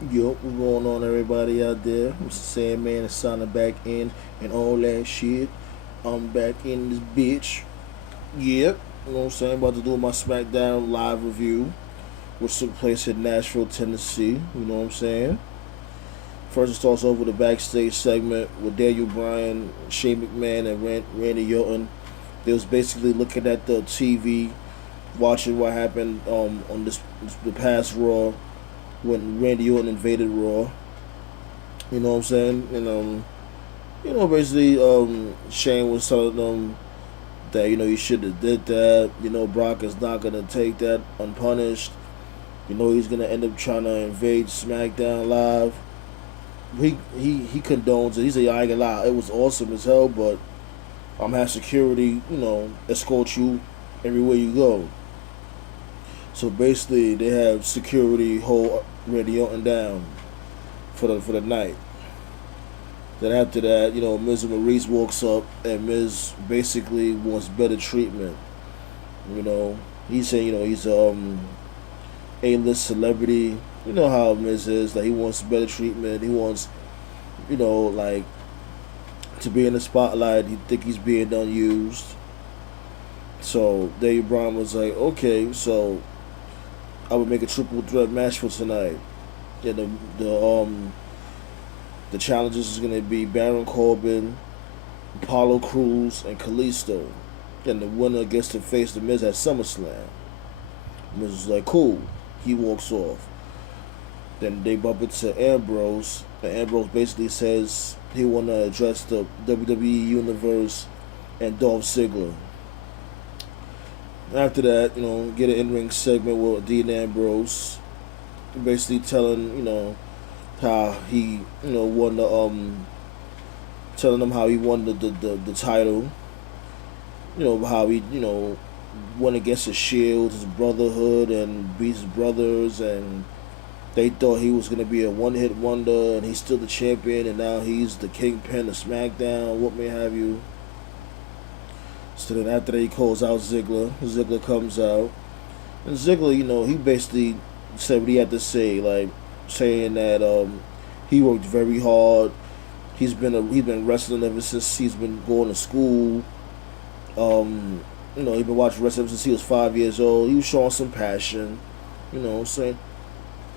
Yo, what's going on, everybody out there? Mr. Sandman is signing back in and all that shit. I'm back in this bitch. Yep, you know what I'm saying? About to do my Smackdown live review, which took place in Nashville, Tennessee. You know what I'm saying? First, it starts off with a backstage segment with Daniel Bryan, Shane McMahon, and Randy Orton. They was basically looking at the TV, watching what happened on the past Raw when Randy Orton invaded Raw. You know what I'm saying? And basically, Shane was telling them that you should have did that. Brock is not gonna take that unpunished. He's gonna end up trying to invade SmackDown Live. He condones it. He said, "I ain't gonna lie, it was awesome as hell, but I'm have security, escort you everywhere you go." So basically, they have security hold Randy Orton down for the night. Then after that, Miz and Maurice walks up, and Miz basically wants better treatment. You know, he's saying, he's A-list celebrity. You know how Miz is. Like, he wants better treatment. He wants, like, to be in the spotlight. He think he's being unused. So Daniel Bryan was like, okay, so I would make a triple threat match for tonight. And the challenges is gonna be Baron Corbin, Apollo Crews, and Kalisto. And the winner gets to face the Miz at SummerSlam. Miz is like, cool. He walks off. Then they bump into Ambrose, and Ambrose basically says he wanna address the WWE Universe and Dolph Ziggler. After that, get an in-ring segment with Dean Ambrose, basically telling, how he, won telling them how he won the title, how he, went against the Shield, his Brotherhood, and beat his brothers, and they thought he was going to be a one-hit wonder, and he's still the champion, and now he's the kingpin of SmackDown, what may have you. So then after that, he calls out Ziggler. Ziggler comes out. And Ziggler, he basically said what he had to say, like saying that he worked very hard. He's been wrestling ever since he's been going to school. He's been watching wrestling ever since he was 5 years old. He was showing some passion. Saying,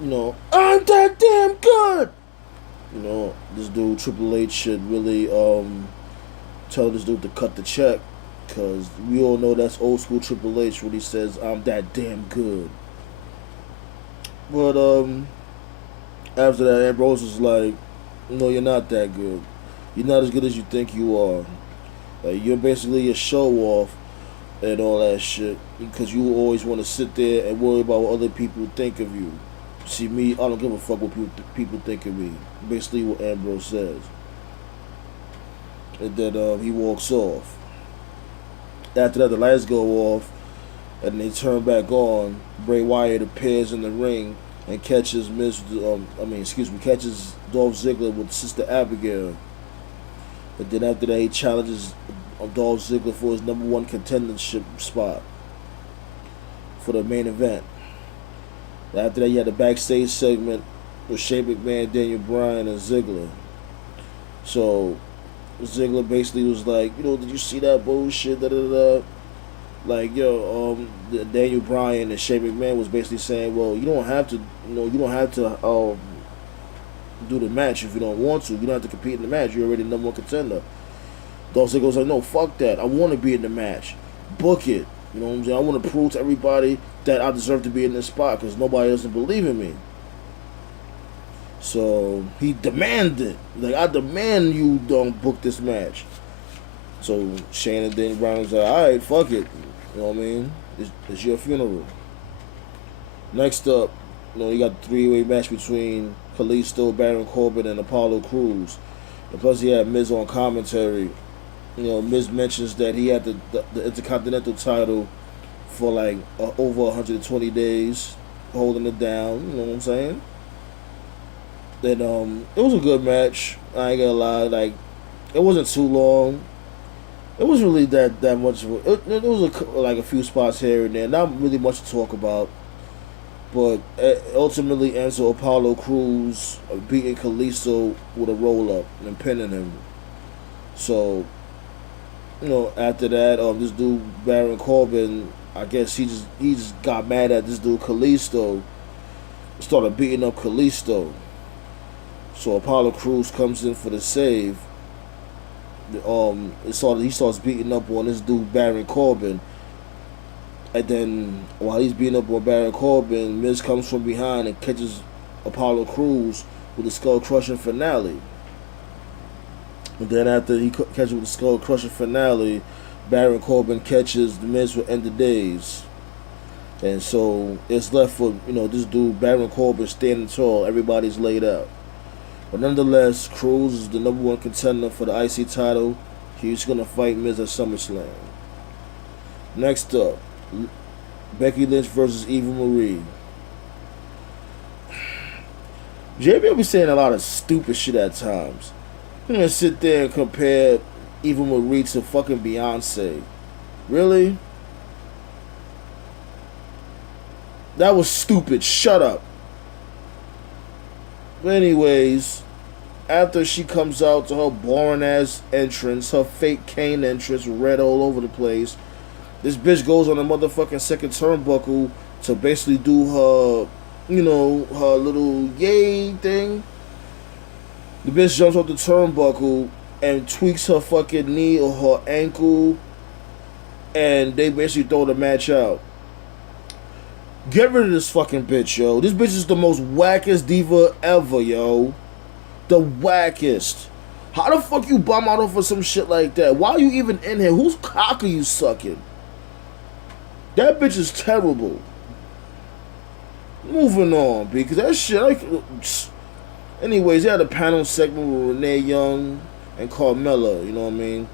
I'm that damn good. This dude Triple H should really tell this dude to cut the check. Because we all know that's old school Triple H when he says, I'm that damn good. But after that, Ambrose was like, no, you're not that good. You're not as good as you think you are. Like, you're basically a show off and all that shit. Because you always want to sit there and worry about what other people think of you. See, me, I don't give a fuck what people think of me. Basically what Ambrose says. And then he walks off. After that, the lights go off, and they turn back on. Bray Wyatt appears in the ring and catches catches Dolph Ziggler with Sister Abigail. And then after that, he challenges Dolph Ziggler for his number one contendership spot for the main event. After that, you had the backstage segment with Shane McMahon, Daniel Bryan, and Ziggler. So Ziggler basically was like, did you see that bullshit? Da da da. Like, Daniel Bryan and Shane McMahon was basically saying, well, you don't have to do the match if you don't want to. You don't have to compete in the match. You're already the number one contender. Dolph Ziggler was like, no, fuck that. I want to be in the match. Book it. You know what I'm saying? I want to prove to everybody that I deserve to be in this spot because nobody doesn't believe in me. So he demanded, like, I demand you don't book this match. So Shane and Daniel Bryan was like, alright, fuck it. You know what I mean? It's your funeral. Next up, you got the three-way match between Kalisto, Baron Corbin, and Apollo Crews. And plus he had Miz on commentary. Miz mentions that he had the Intercontinental title for like over 120 days, holding it down. You know what I'm saying? Then it was a good match. I ain't gonna lie, like it wasn't too long. It was really that much. It was like a few spots here and there, not really much to talk about. But ultimately ends with Apollo Crews beating Kalisto with a roll up and pinning him. So, after that, this dude Baron Corbin, I guess he just got mad at this dude Kalisto, started beating up Kalisto. So Apollo Crews comes in for the save. He starts beating up on this dude Baron Corbin, and then while he's beating up on Baron Corbin, Miz comes from behind and catches Apollo Crews with the skull crushing finale. And then after he catches with the skull crushing finale, Baron Corbin catches the Miz with End of Days. And so it's left for, this dude Baron Corbin standing tall. Everybody's laid out. But nonetheless, Crews is the number one contender for the IC title. He's going to fight Miz at SummerSlam. Next up, Becky Lynch versus Eva Marie. JB will be saying a lot of stupid shit at times. He's going to sit there and compare Eva Marie to fucking Beyonce. Really? That was stupid. Shut up. But anyways, after she comes out to her boring ass entrance, her fake Kane entrance, red all over the place, this bitch goes on a motherfucking second turnbuckle to basically do her, her little yay thing. The bitch jumps off the turnbuckle and tweaks her fucking knee or her ankle, and they basically throw the match out. Get rid of this fucking bitch, yo. This bitch is the most wackest diva ever, yo. The wackest. How the fuck you bum out over some shit like that? Why are you even in here? Whose cock are you sucking? That bitch is terrible. Moving on, because that shit, anyways, they had a panel segment with Renee Young and Carmella, you know what I mean?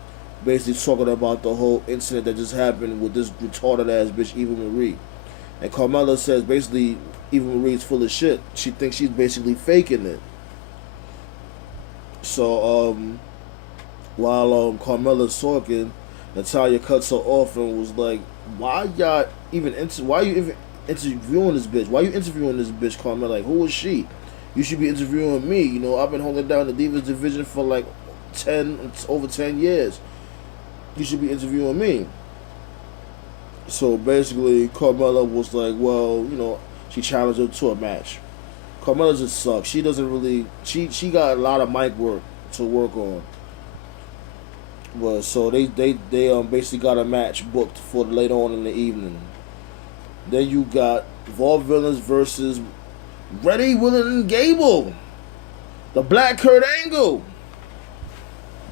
Basically talking about the whole incident that just happened with this retarded ass bitch, Eva Marie. And Carmella says basically Eva Marie's full of shit. She thinks she's basically faking it. So while Carmella's talking, Natalya cuts her off and was like, "Why you even interviewing this bitch? Why you interviewing this bitch, Carmella? Like, who is she? You should be interviewing me. I've been holding down the Divas division for like over 10 years. You should be interviewing me." So basically, Carmella was like, well, she challenged her to a match. Carmella just sucks. She doesn't really, she got a lot of mic work to work on. But so they basically got a match booked for later on in the evening. Then you got Vaudevillains versus Reddy, Willen, and Gable. The Black Kurt Angle.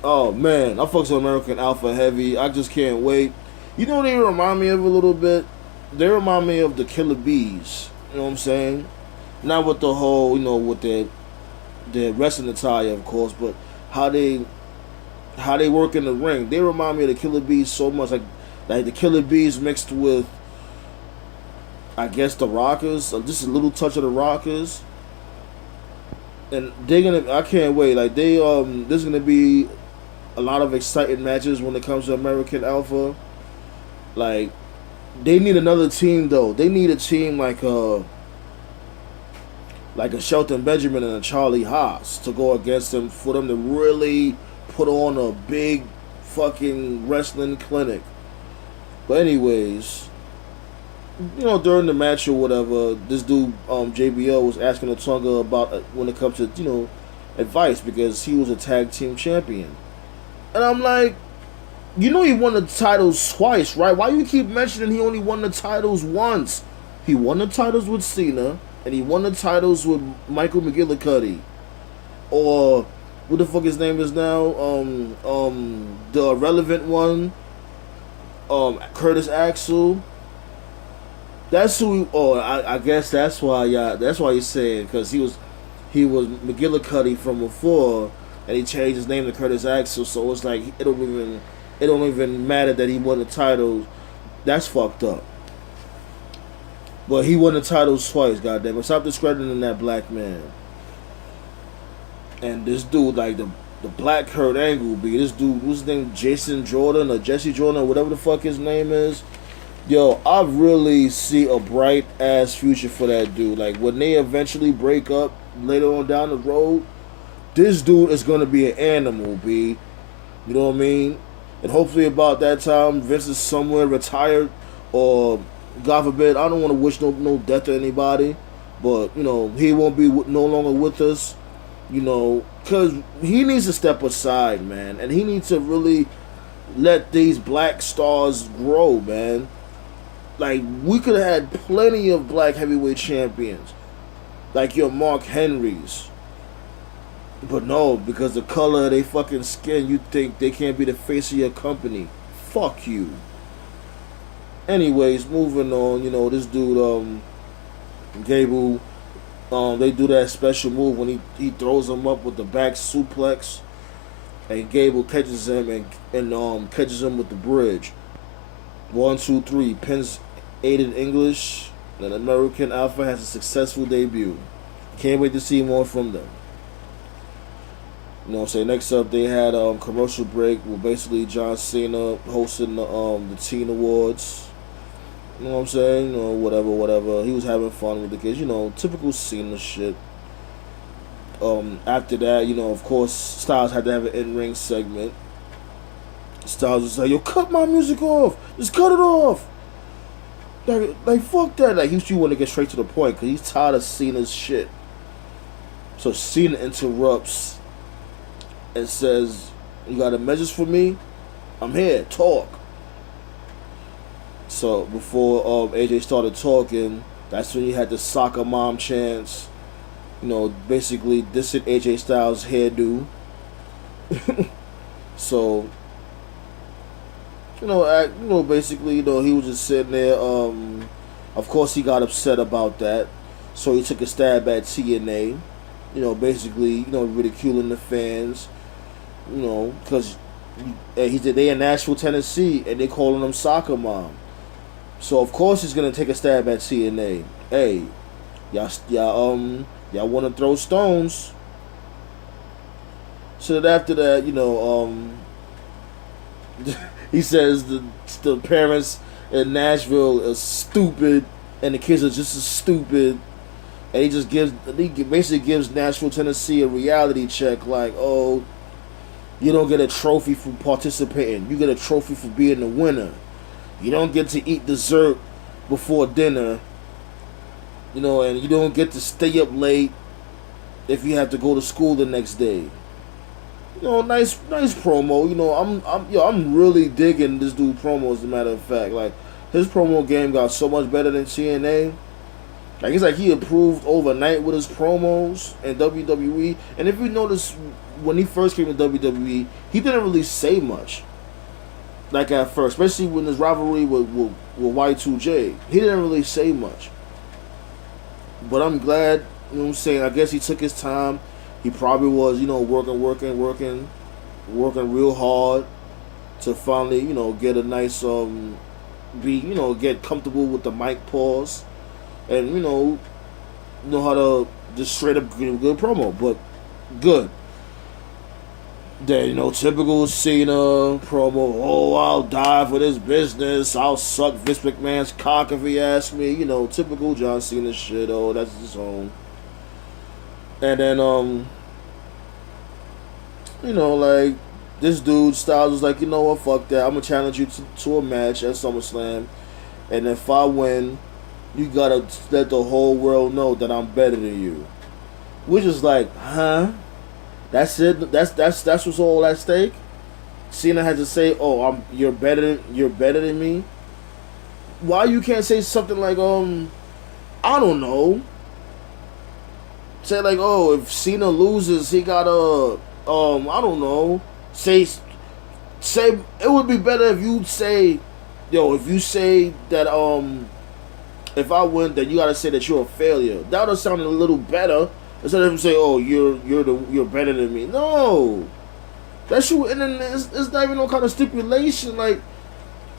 Oh man, I fucks with American Alpha heavy. I just can't wait. You know what they remind me of a little bit? They remind me of the Killer Bees. You know what I'm saying? Not with the whole, with their wrestling attire, of course, but how they work in the ring. They remind me of the Killer Bees so much, like the Killer Bees mixed with, I guess, the Rockers, just a little touch of the Rockers. And I can't wait. Like there's gonna be a lot of exciting matches when it comes to American Alpha. Like, they need another team though. They need a team like a Shelton Benjamin and a Charlie Haas to go against them, for them to really put on a big fucking wrestling clinic. But anyways, during the match or whatever, this dude JBL was asking Otunga about when it comes to advice, because he was a tag team champion, and I'm like, he won the titles twice, right? Why you keep mentioning he only won the titles once? He won the titles with Cena, and he won the titles with Michael McGillicuddy. Or, what the fuck his name is now? The irrelevant one. Curtis Axel. That's who, I guess that's why you're saying, because he was McGillicuddy from before, and he changed his name to Curtis Axel, so it's like, it don't even matter that he won the titles. That's fucked up. But he won the titles twice, goddamn. Stop discrediting that black man. And this dude, like the Black Kurt Angle, this dude, what's his name, Jason Jordan or Jesse Jordan or whatever the fuck his name is. Yo, I really see a bright ass future for that dude. Like when they eventually break up later on down the road, this dude is gonna be an animal, B. You know what I mean? And hopefully about that time, Vince is somewhere retired, or God forbid, I don't want to wish no death to anybody, but you know he won't be no longer with us. You know, because he needs to step aside, man, and he needs to really let these black stars grow, man. Like we could have had plenty of black heavyweight champions, like your Mark Henrys. But no, because the color of they fucking skin, you think they can't be the face of your company. Fuck you. Anyways, moving on, you know, this dude, Gable, they do that special move when he throws him up with the back suplex, and Gable catches him and catches him with the bridge. 1, 2, 3, pins Aiden English, and American Alpha has a successful debut. Can't wait to see more from them. You know what I'm saying? Next up, they had commercial break with basically John Cena hosting the Teen Awards. You know what I'm saying? You know, whatever. He was having fun with the kids. You know, typical Cena shit. After that, you know, of course, Styles had to have an in-ring segment. Styles was like, yo, cut my music off. Just cut it off. Like fuck that. Like, he want to get straight to the point because he's tired of Cena's shit. So Cena interrupts and says, you got a message for me? I'm here. Talk. So before AJ started talking, that's when you had the soccer mom chants. You know, basically dissing AJ Styles' hairdo. So, basically, he was just sitting there. Of course, he got upset about that. So he took a stab at TNA. Basically, ridiculing the fans. Because they in Nashville, Tennessee, and they calling him soccer mom. So of course he's gonna take a stab at TNA. Hey, y'all want to throw stones? So then after that, he says the parents in Nashville are stupid, and the kids are just as stupid. And he basically gives Nashville, Tennessee a reality check, like, oh, you don't get a trophy for participating. You get a trophy for being the winner. You don't get to eat dessert before dinner. And you don't get to stay up late if you have to go to school the next day. Nice promo. I'm really digging this dude promo, as a matter of fact. Like, his promo game got so much better than TNA. Like, it's like he improved overnight with his promos in WWE. And if you notice, when he first came to WWE, he didn't really say much. Like at first, especially when his rivalry with Y2J, he didn't really say much. But I'm glad, what I'm saying. I guess he took his time. He probably was, working real hard to finally, get a nice, get comfortable with the mic pause, and know how to just straight up give a good promo. But good. Then, typical Cena promo. Oh, I'll die for this business. I'll suck Vince McMahon's cock if he asks me. Typical John Cena shit. Oh, that's his own. And then, like, this dude, Styles, was like, you know what, fuck that. I'm going to challenge you to a match at SummerSlam. And if I win, you got to let the whole world know that I'm better than you. Which is like, huh? That's it. That's what's all at stake. Cena had to say, "Oh, you're better than me." Why you can't say something like, I don't know. Say like, "Oh, if Cena loses, he gotta, I don't know." Say it would be better if you say, if you say that, if I win, then you gotta say that you're a failure. That would have sounded a little better. Instead of him saying, "Oh, you're better than me," no, that's you. And then it's not even no kind of stipulation. Like,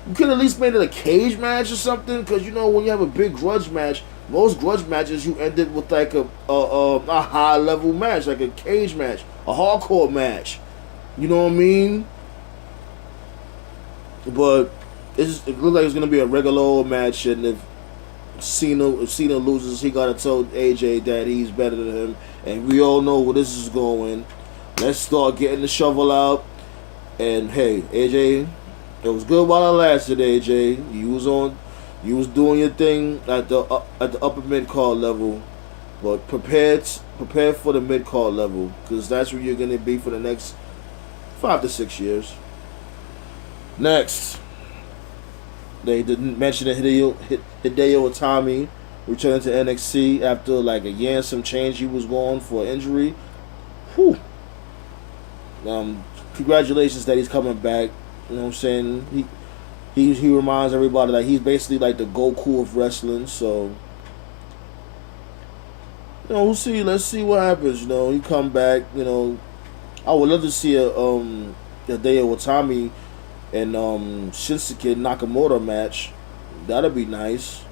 you could at least made it a cage match or something. Because when you have a big grudge match, most grudge matches you end it with like a high level match, like a cage match, a hardcore match. You know what I mean? But it looks like it's gonna be a regular old match, and if Cena loses, he gotta tell AJ that he's better than him, and we all know where this is going. Let's start getting the shovel out. And hey, AJ, it was good while it lasted. AJ, you was doing your thing at the upper mid card level, but prepare for the mid card level, because that's where you're gonna be for the next 5 to 6 years. Next, they didn't mention that Hideo Itami returning to NXT after like a year and some change. He was gone for injury. Whew. Congratulations that he's coming back. You know what I'm saying? He reminds everybody that he's basically like the Goku of wrestling. So, we'll see. Let's see what happens. He come back. I would love to see a Hideo Itami and Shinsuke Nakamura match. That'd be nice.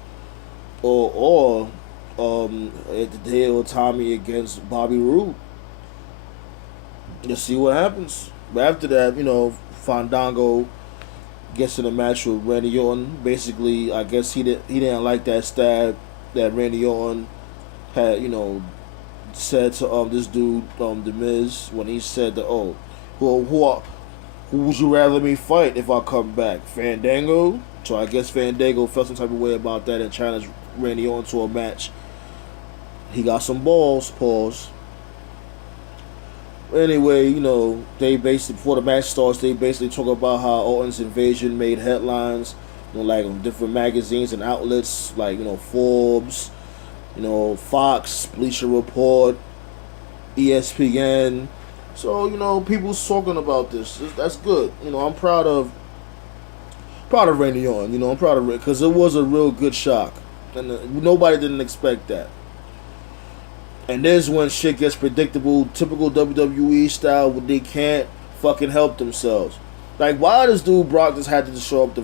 Or Hideo Itami against Bobby Roode. Let's see what happens. But after that, Fandango gets in a match with Randy Orton. Basically, I guess he didn't like that stab that Randy Orton had, said to this dude, The Miz, when he said that, who would you rather me fight if I come back? Fandango? So I guess Fandango felt some type of way about that and challenged Randy Orton to a match. He got some balls, pause. Anyway, they basically, before the match starts, they basically talk about how Orton's invasion made headlines, like on different magazines and outlets, like, Forbes, Fox, Bleacher Report, ESPN. So, people's talking about this. That's good. I'm proud of Randy Orton. I'm proud of it because it was a real good shock. And nobody didn't expect that. And there's when shit gets predictable, typical WWE style, where they can't fucking help themselves. Like, why does dude Brock just had to show up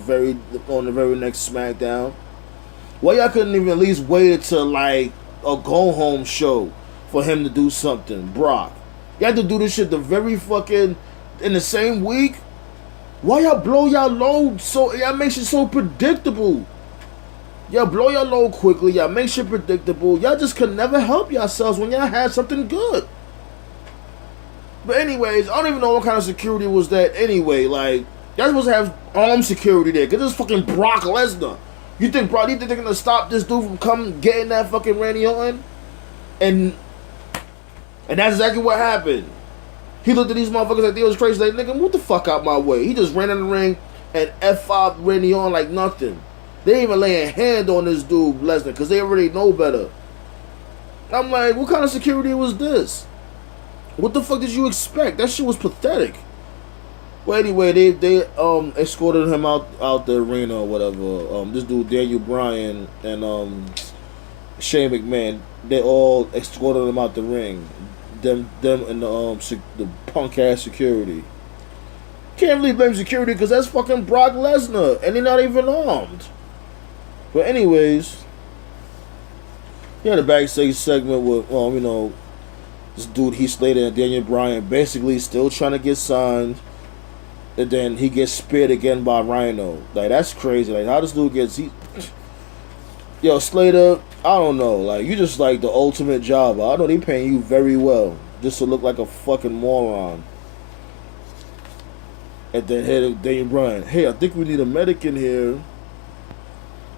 on the very next SmackDown? Why y'all couldn't even at least wait until like a go home show for him to do something? Brock, you had to do this shit the very fucking in the same week. Why y'all blow y'all load so y'all makes it so predictable? Y'all blow your load quickly. Y'all make shit predictable. Y'all just could never help yourselves when y'all had something good. But anyways, I don't even know what kind of security was that anyway. Like, y'all supposed to have armed security there. Because it's fucking Brock Lesnar. You think they're going to stop this dude from getting that fucking Randy Orton? And that's exactly what happened. He looked at these motherfuckers like they was crazy. Like, nigga, move the fuck out my way. He just ran in the ring and F5 Randy Orton like nothing. They ain't even lay a hand on this dude, Lesnar, because they already know better. I'm like, what kind of security was this? What the fuck did you expect? That shit was pathetic. Well, anyway, they escorted him out the arena or whatever. This dude, Daniel Bryan, and Shane McMahon, they all escorted him out the ring. Them and the punk ass security. Can't really blame security because that's fucking Brock Lesnar, and they're not even armed. But anyways, he had a backstage segment with, this dude Heath Slater and Daniel Bryan basically still trying to get signed, and then he gets speared again by Rhino. Like, that's crazy. Like, how this dude Yo, Slater, I don't know. Like, you just like the ultimate jobber. I know they paying you very well just to look like a fucking moron. And then Daniel Bryan, hey, I think we need a medic in here.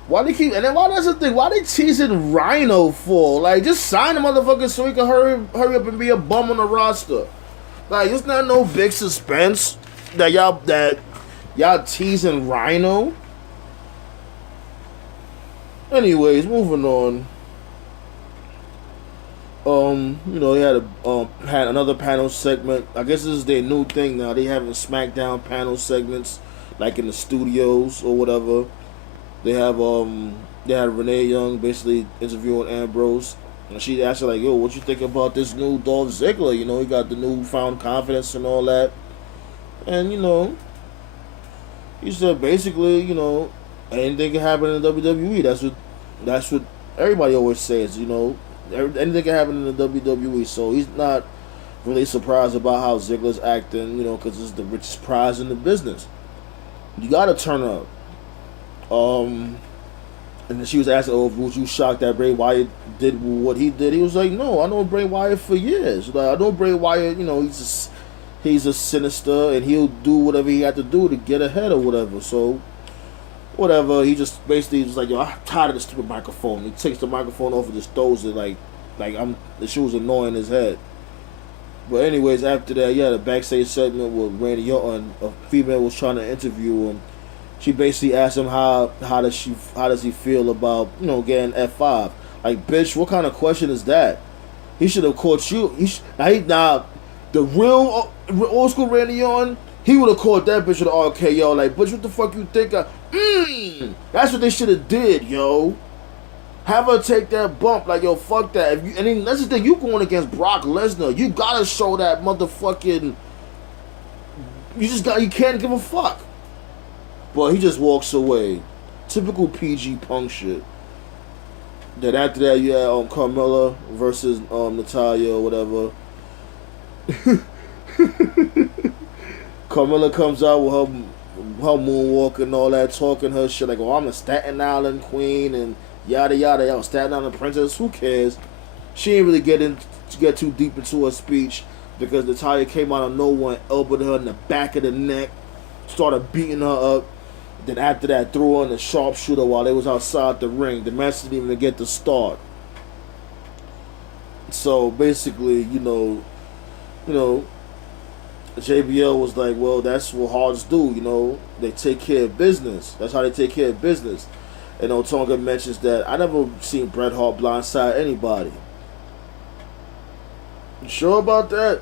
Why that's the thing, why they teasing Rhino for? Like, just sign the motherfucker so he can hurry up and be a bum on the roster. Like, it's not no big suspense that y'all teasing Rhino. Anyways, moving on. They had another panel segment. I guess this is their new thing now. They having SmackDown panel segments, like in the studios or whatever. They had Renee Young basically interviewing Ambrose, and she asked her like, "Yo, what you think about this new Dolph Ziggler? He got the newfound confidence and all that." And he said basically, anything can happen in the WWE. That's what everybody always says. Anything can happen in the WWE. So he's not really surprised about how Ziggler's acting. Because it's the richest prize in the business. You gotta turn up. Um, and then she was asking, "Oh, was you shocked that Bray Wyatt did what he did?" He was like, "No, I know Bray Wyatt for years. Like, I know Bray Wyatt. You know, he's a sinister, and he'll do whatever he had to do to get ahead or whatever. So, whatever. He just basically was like, yo, I'm tired of this stupid microphone. He takes the microphone off and just throws it like the shit was annoying his head. But anyways, after that, yeah, the backstage segment with Randy Orton, a female was trying to interview him. She basically asked him how does he feel about getting F5. Like, bitch, what kind of question is that? He should have caught you. Now the real old school Randy Orton, he would have caught that bitch with an RKO. Like, bitch, what the fuck you think? That's what they should have did, yo. Have her take that bump, like, yo, fuck that. And then that's the thing, you going against Brock Lesnar. You gotta show that motherfucking. You can't give a fuck. But he just walks away. Typical PG Punk shit. Then after that, you had Carmella versus Natalya or whatever. Carmella comes out with her moonwalk and all that, talking her shit like, oh, I'm the Staten Island queen and yada yada yada. Staten Island princess. Who cares? She ain't really get too deep into her speech because Natalya came out of nowhere, elbowed her in the back of the neck, started beating her up. Then after that, threw on the sharpshooter while they was outside the ring. The match didn't even get to start. So basically, JBL was like, well, that's what Hards do. They take care of business. That's how they take care of business. And Otunga mentions that I never seen Bret Hart blindside anybody. You sure about that?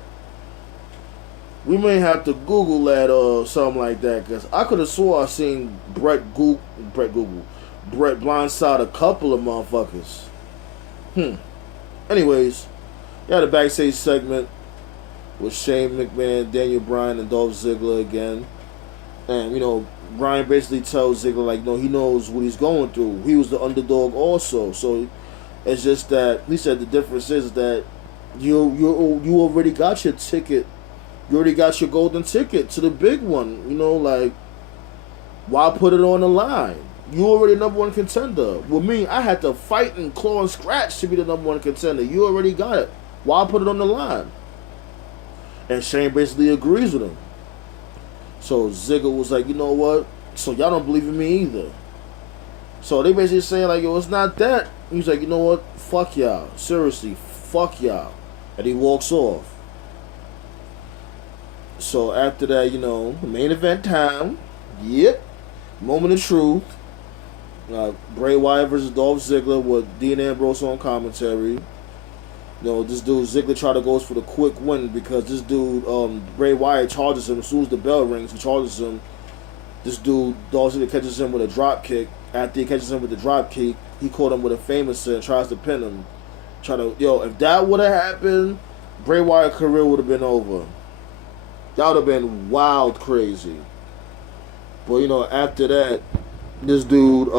We may have to Google that or something like that, because I could have swore I seen Bret blindside a couple of motherfuckers. Anyways, you had a backstage segment with Shane McMahon, Daniel Bryan, and Dolph Ziggler again. And, Bryan basically tells Ziggler, like, he knows what he's going through. He was the underdog also. So it's just that, he said the difference is that you already got your ticket. You already got your golden ticket to the big one. Like, why put it on the line? You already number one contender. With me, I had to fight and claw and scratch to be the number one contender. You already got it. Why put it on the line? And Shane basically agrees with him. So Ziggler was like, you know what? So y'all don't believe in me either. So they basically saying like, yo, it's not that. He's like, you know what? Fuck y'all. Seriously, fuck y'all. And he walks off. So after that, main event time. Yep. Moment of truth. Bray Wyatt versus Dolph Ziggler with Dean Ambrose on commentary. This dude Ziggler tried to go for the quick win because this dude Bray Wyatt charges him as soon as the bell rings. He charges him. This dude Dolph Ziggler catches him with a drop kick. After he catches him with the drop kick, he caught him with a famous and tries to pin him. If that would have happened, Bray Wyatt's career would have been over. That would have been wild crazy. But after that, this dude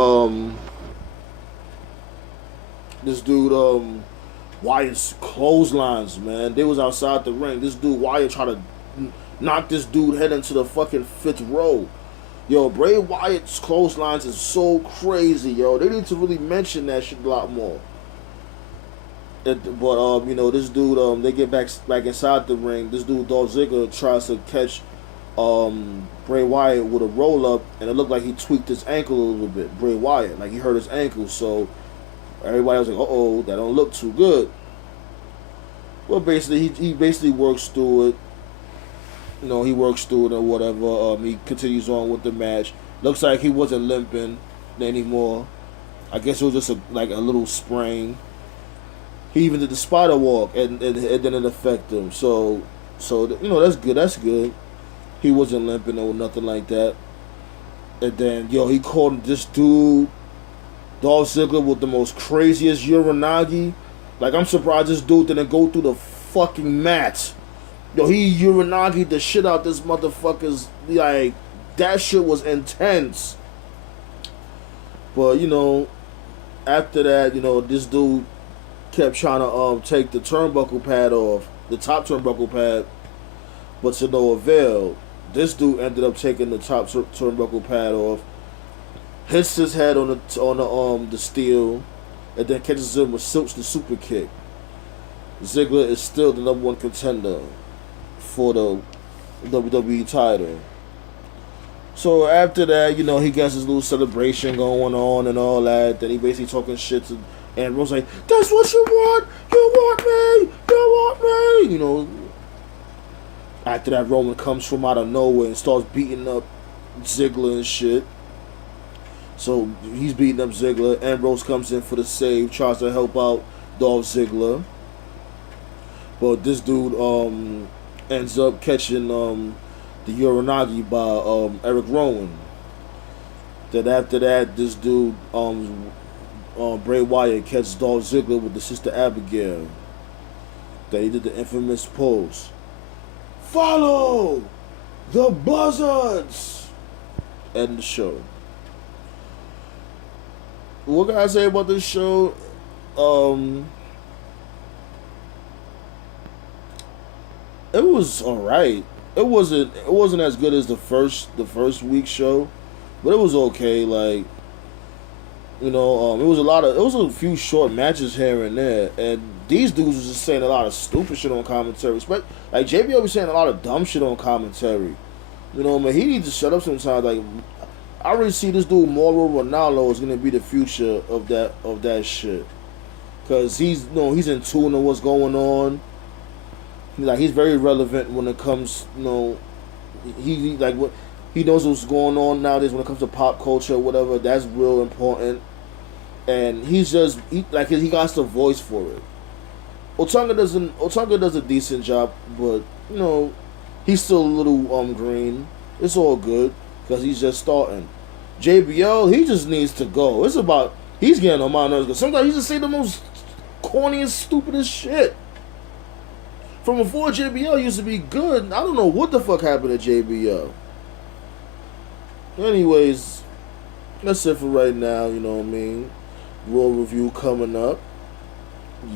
Wyatt's clotheslines, man. They was outside the ring. This dude Wyatt tried to knock this dude head into the fucking fifth row. Yo, Bray Wyatt's clotheslines is so crazy, yo. They need to really mention that shit a lot more. But this dude, they get back inside the ring. This dude Dolph Ziggler tries to catch Bray Wyatt with a roll up, and it looked like he tweaked his ankle a little bit. Bray Wyatt, like he hurt his ankle, so everybody was like, "Uh-oh, that don't look too good." Well, basically, he basically works through it. He works through it or whatever. He continues on with the match. Looks like he wasn't limping anymore. I guess it was just a little sprain. He even did the spider walk, and it didn't affect him. So that's good. That's good. He wasn't limping or nothing like that. And then he called this dude Dolph Ziggler with the most craziest Uranagi. Like, I'm surprised this dude didn't go through the fucking mat. He Uranagi'd the shit out this motherfucker's. Like, that shit was intense. But after that, this dude kept trying to take the turnbuckle pad off, the top turnbuckle pad, but to no avail. This dude ended up taking the top turnbuckle pad off, hits his head on the steel, and then catches him with Silk's the super kick. Ziggler is still the number one contender for the WWE title. So after that, he gets his little celebration going on and all that. Then he basically talking shit to Ambrose like, "That's what you want. You want me. You want me." After that, Roman comes from out of nowhere and starts beating up Ziggler and shit. So he's beating up Ziggler. Ambrose comes in for the save, tries to help out Dolph Ziggler. But this dude ends up catching the Uranagi by Eric Rowan. Then after that, this dude Bray Wyatt catches Dolph Ziggler with the Sister Abigail. Then he did the infamous pose. Follow the buzzards. End the show. What can I say about this show? It was alright. It wasn't as good as the first week show, but it was okay. Like, it was a few short matches here and there, and these dudes was just saying a lot of stupid shit on commentary. Like JBL was saying a lot of dumb shit on commentary. Man, he needs to shut up sometimes. Like, I really see this dude Mauro Ronaldo is gonna be the future of that shit, cause he's in tune to what's going on. He's very relevant when it comes, he knows what's going on nowadays when it comes to pop culture or whatever. That's real important, and he got the voice for it. Otunga does a decent job, but he's still a little green. It's all good because he's just starting. JBL, he just needs to go. He's getting on my nerves because sometimes he just say the most corniest, stupidest shit. From before JBL used to be good, I don't know what the fuck happened to JBL. Anyways, that's it for right now, you know what I mean? Raw review coming up.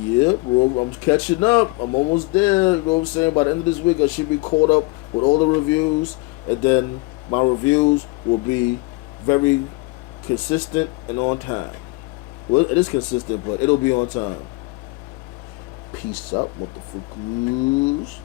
Yep, I'm catching up. I'm almost there, you know what I'm saying? By the end of this week, I should be caught up with all the reviews, and then my reviews will be very consistent and on time. Well, it is consistent, but it'll be on time. Peace out, motherfuckers.